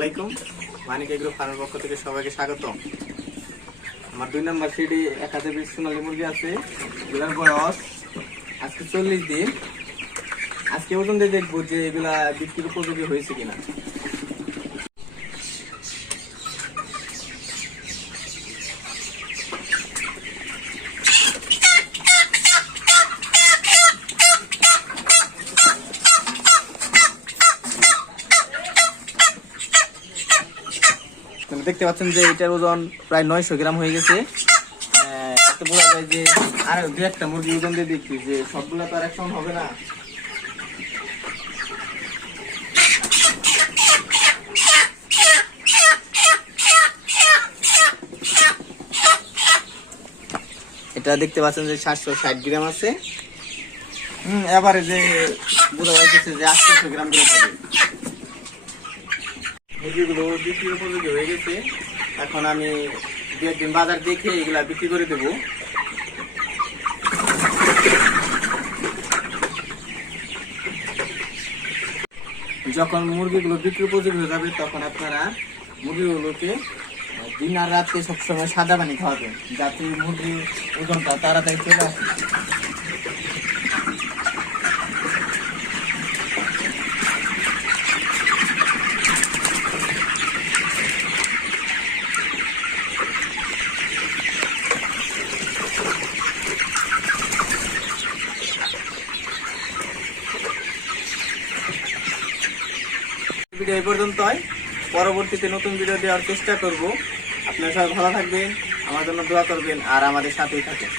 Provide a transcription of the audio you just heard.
আলাইকুম। মানিক এগ্রো ফার্মের পক্ষ থেকে সবাইকে স্বাগতম। আমার 2 নম্বর সিডি 1020 সোনালী মুরগি আছে। এগুলার বয়স আজকে 40 দিন। আজকে ওজন দিয়ে দেখবো যে এগুলা বিক্রির উপযোগী হয়েছে কিনা। দেখতে পাচ্ছেন যে এটার ওজন প্রায় 900 গ্রাম হয়ে গেছে। এত বোঝা যায় যে আর দু একটা মুরগি ওজন দিয়ে দেখছি যে সবগুলো তো আর একসঙ্গে হবে না। এটা দেখতে পাচ্ছেন যে 760 গ্রাম আছে। এবারে যে বোঝা যাচ্ছে যে 800 গ্রাম করে হবে। মুরগিগুলো বিক্রির উপযোগী হয়ে গেছে। এখন আমি 2 দিন বাজার দেখে এগুলা বিক্রি করে দেব। যখন মুরগিগুলো বিক্রি উপযোগী হয়ে যাবে তখন আপনারা মুরগিগুলোকে দিন আর রাতে সবসময় সাদা পানি খাওয়াবেন, যাতে মুরগির ওজনটা তাড়াতাড়ি চলে আসে। ভিডিও এই পর্যন্তই। পরবর্তীতে নতুন ভিডিও দেওয়ার চেষ্টা করব। আপনারা সবাই ভালো থাকবেন, আমার জন্য দোয়া করবেন আর আমাদের সাথেই থাকেন।